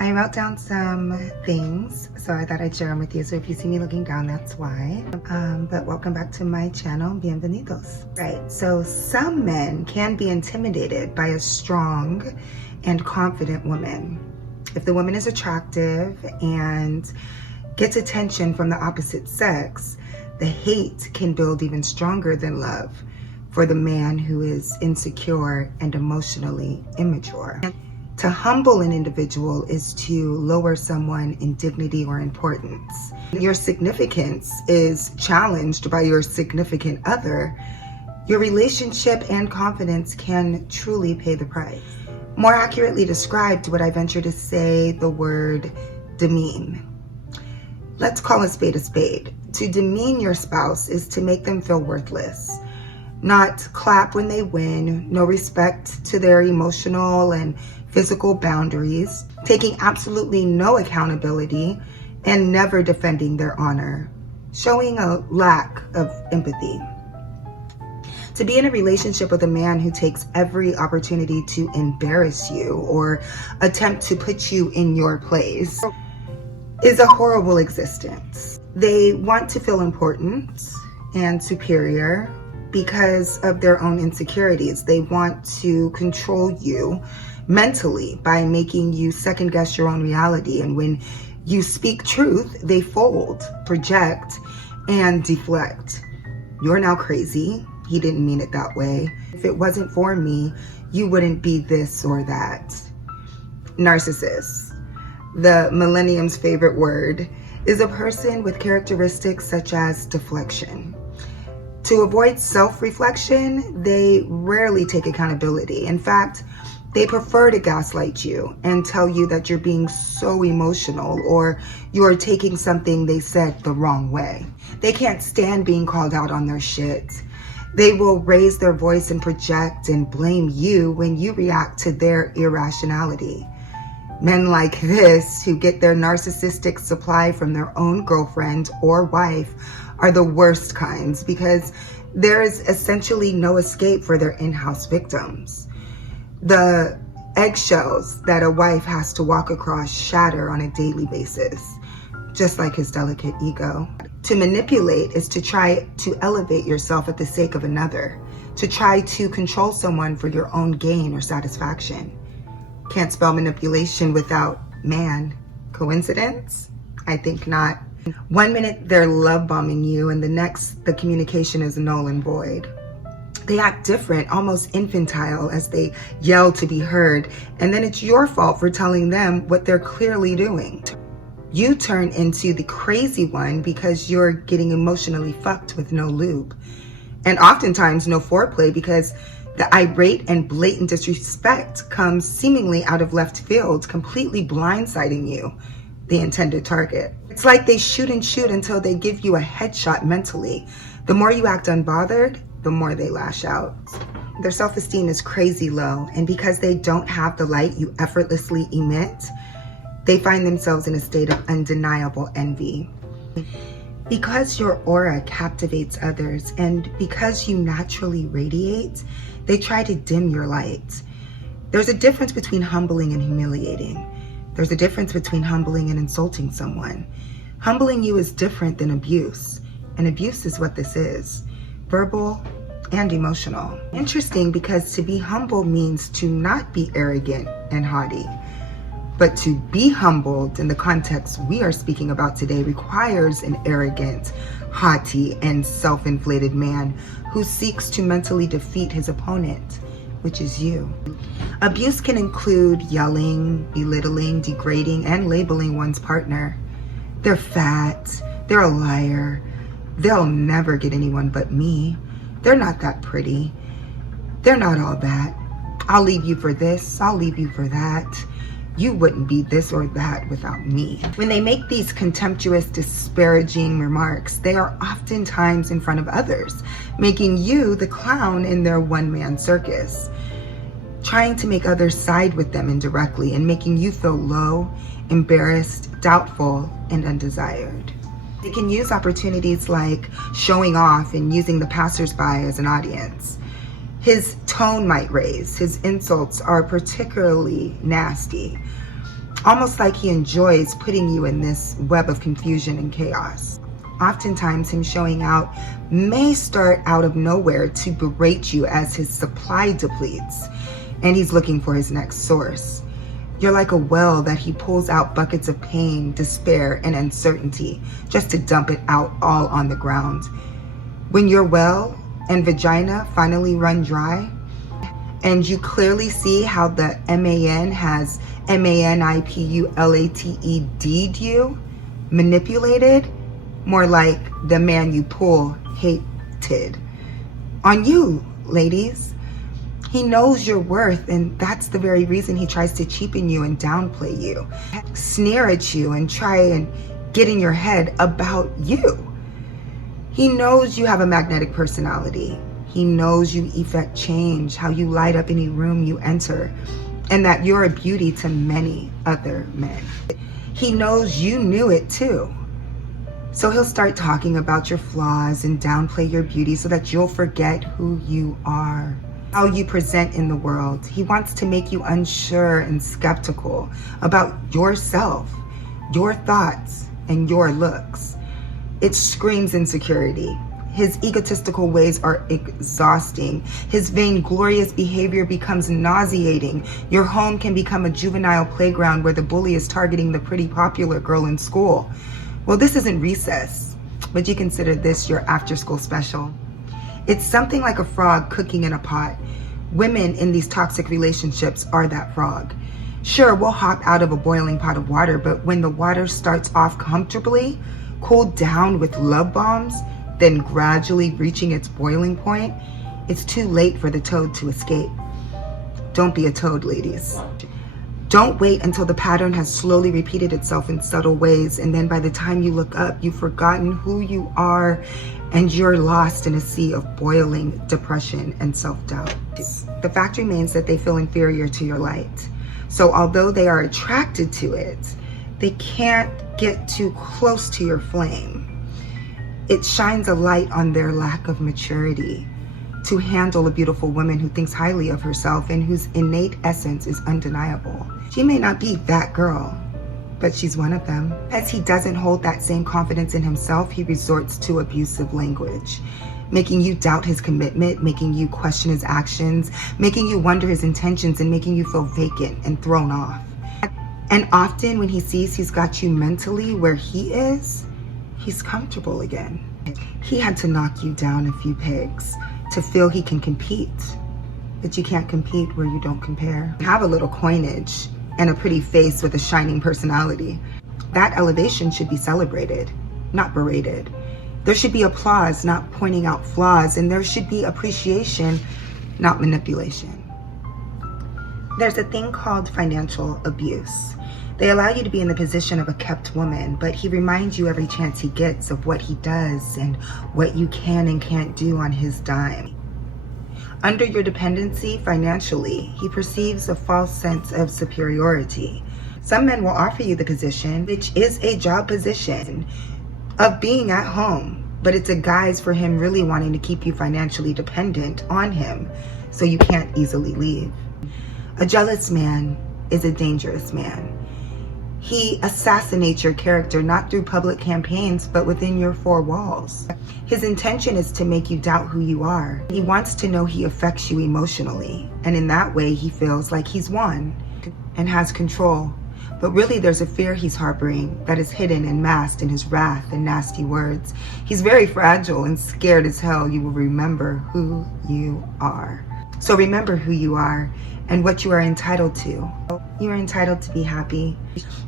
I wrote down some things, so I thought I'd share them with you. So if you see me looking down, that's why. But welcome back to my channel, bienvenidos. Right, so some men can be intimidated by a strong and confident woman. If the woman is attractive and gets attention from the opposite sex, the hate can build even stronger than love for the man who is insecure and emotionally immature. To humble an individual is to lower someone in dignity or importance. Your significance is challenged by your significant other. Your relationship and confidence can truly pay the price. More accurately described, would I venture to say the word demean. Let's call a spade a spade. To demean your spouse is to make them feel worthless. Not clap when they win, no respect to their emotional and physical boundaries, taking absolutely no accountability, and never defending their honor, showing a lack of empathy. To be in a relationship with a man who takes every opportunity to embarrass you or attempt to put you in your place is a horrible existence. They want to feel important and superior because of their own insecurities. They want to control you mentally by making you second guess your own reality. And when you speak truth, they fold, project, and deflect. You're now crazy. He didn't mean it that way. If it wasn't for me, you wouldn't be this or that. Narcissist, the millennium's favorite word, is a person with characteristics such as deflection. To avoid self-reflection, they rarely take accountability. In fact, they prefer to gaslight you and tell you that you're being so emotional or you're taking something they said the wrong way. They can't stand being called out on their shit. They will raise their voice and project and blame you when you react to their irrationality. Men like this, who get their narcissistic supply from their own girlfriend or wife, are the worst kinds because there is essentially no escape for their in-house victims. The eggshells that a wife has to walk across shatter on a daily basis, just like his delicate ego. To manipulate is to try to elevate yourself at the sake of another, to try to control someone for your own gain or satisfaction. Can't spell manipulation without man. Coincidence? I think not. 1 minute they're love bombing you and the next the communication is null and void. They act different, almost infantile, as they yell to be heard, and then it's your fault for telling them what they're clearly doing. You turn into the crazy one because you're getting emotionally fucked with no lube. And oftentimes no foreplay because the irate and blatant disrespect comes seemingly out of left field, completely blindsiding you, the intended target. It's like they shoot and shoot until they give you a headshot mentally. The more you act unbothered, the more they lash out. Their self-esteem is crazy low, and because they don't have the light you effortlessly emit, they find themselves in a state of undeniable envy. Because your aura captivates others, and because you naturally radiate, they try to dim your light. There's a difference between humbling and humiliating. There's a difference between humbling and insulting someone. Humbling you is different than abuse, and abuse is what this is. Verbal and emotional. Interesting because to be humble means to not be arrogant and haughty. But to be humbled in the context we are speaking about today requires an arrogant, haughty, and self-inflated man who seeks to mentally defeat his opponent, which is you. Abuse can include yelling, belittling, degrading, and labeling one's partner. They're fat, they're a liar, they'll never get anyone but me. They're not that pretty. They're not all that. I'll leave you for this, I'll leave you for that. You wouldn't be this or that without me. When they make these contemptuous, disparaging remarks, they are oftentimes in front of others, making you the clown in their one-man circus, trying to make others side with them indirectly and making you feel low, embarrassed, doubtful, and undesired. They can use opportunities like showing off and using the passersby as an audience. His tone might raise. His insults are particularly nasty. almost like he enjoys putting you in this web of confusion and chaos. Oftentimes, him showing out may start out of nowhere to berate you as his supply depletes, and he's looking for his next source. You're like a well that he pulls out buckets of pain, despair, and uncertainty just to dump it out all on the ground. When your well and vagina finally run dry, and you clearly see how the man has manipulated'd you, manipulated, more like the man you pull hated on you, ladies. He knows your worth, and that's the very reason he tries to cheapen you and downplay you, sneer at you, and try and get in your head about you. He knows you have a magnetic personality. He knows you effect change, how you light up any room you enter, and that you're a beauty to many other men. He knows you knew it too. So he'll start talking about your flaws and downplay your beauty so that you'll forget who you are, how you present in the world. He wants to make you unsure and skeptical about yourself, your thoughts, and your looks. It screams insecurity. His egotistical ways are exhausting. His vainglorious behavior becomes nauseating. Your home can become a juvenile playground where the bully is targeting the pretty popular girl in school. Well, this isn't recess, but you consider this your after-school special. It's something like a frog cooking in a pot. Women in these toxic relationships are that frog. Sure, we'll hop out of a boiling pot of water, but when the water starts off comfortably, cooled down with love bombs, then gradually reaching its boiling point, it's too late for the toad to escape. Don't be a toad, ladies. Don't wait until the pattern has slowly repeated itself in subtle ways, and then by the time you look up, you've forgotten who you are, and you're lost in a sea of boiling depression and self-doubt. The fact remains that they feel inferior to your light. So although they are attracted to it, they can't get too close to your flame. It shines a light on their lack of maturity to handle a beautiful woman who thinks highly of herself and whose innate essence is undeniable. She may not be that girl, but she's one of them. As he doesn't hold that same confidence in himself, he resorts to abusive language, making you doubt his commitment, making you question his actions, making you wonder his intentions, and making you feel vacant and thrown off. And often when he sees he's got you mentally where he is, he's comfortable again. He had to knock you down a few pegs to feel he can compete, but you can't compete where you don't compare. Have a little coinage and a pretty face with a shining personality. That elevation should be celebrated, not berated. There should be applause, not pointing out flaws, and there should be appreciation, not manipulation. There's a thing called financial abuse. They allow you to be in the position of a kept woman, but he reminds you every chance he gets of what he does and what you can and can't do on his dime. Under your dependency financially, he perceives a false sense of superiority. Some men will offer you the position, which is a job position, of being at home, but it's a guise for him really wanting to keep you financially dependent on him, so you can't easily leave. A jealous man is a dangerous man. He assassinates your character not through public campaigns, but within your four walls. His intention is to make you doubt who you are. He wants to know he affects you emotionally, and in that way he feels like he's won and has control. But really there's a fear he's harboring that is hidden and masked in his wrath and nasty words. He's very fragile and scared as hell you will remember who you are. So remember who you are and what you are entitled to. You are entitled to be happy.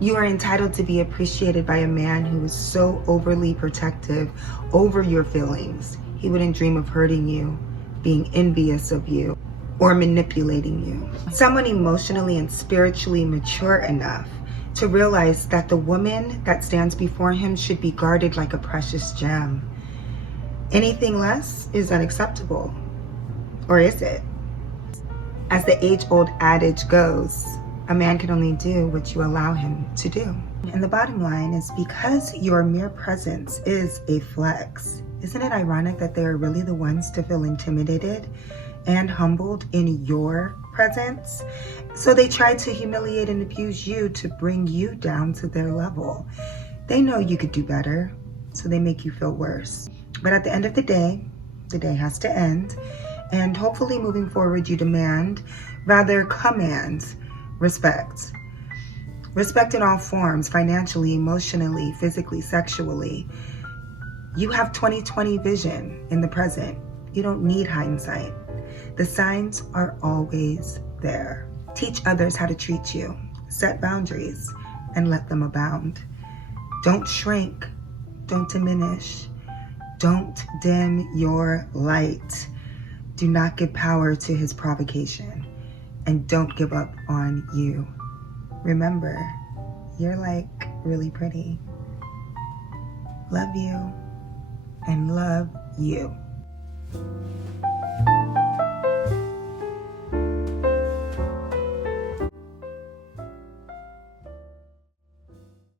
You are entitled to be appreciated by a man who is so overly protective over your feelings. He wouldn't dream of hurting you, being envious of you, or manipulating you. Someone emotionally and spiritually mature enough to realize that the woman that stands before him should be guarded like a precious gem. Anything less is unacceptable. Or is it? As the age-old adage goes, a man can only do what you allow him to do. And the bottom line is, because your mere presence is a flex, isn't it ironic that they are really the ones to feel intimidated and humbled in your presence. So they try to humiliate and abuse you to bring you down to their level. They know you could do better, so they make you feel worse. But at the end of the day has to end. And hopefully moving forward, you command respect. Respect in all forms, financially, emotionally, physically, sexually. You have 20/20 vision in the present. You don't need hindsight. The signs are always there. Teach others how to treat you. Set boundaries and let them abound. Don't shrink. Don't diminish. Don't dim your light. Do not give power to his provocation. And don't give up on you. Remember, you're like really pretty. Love you and love you.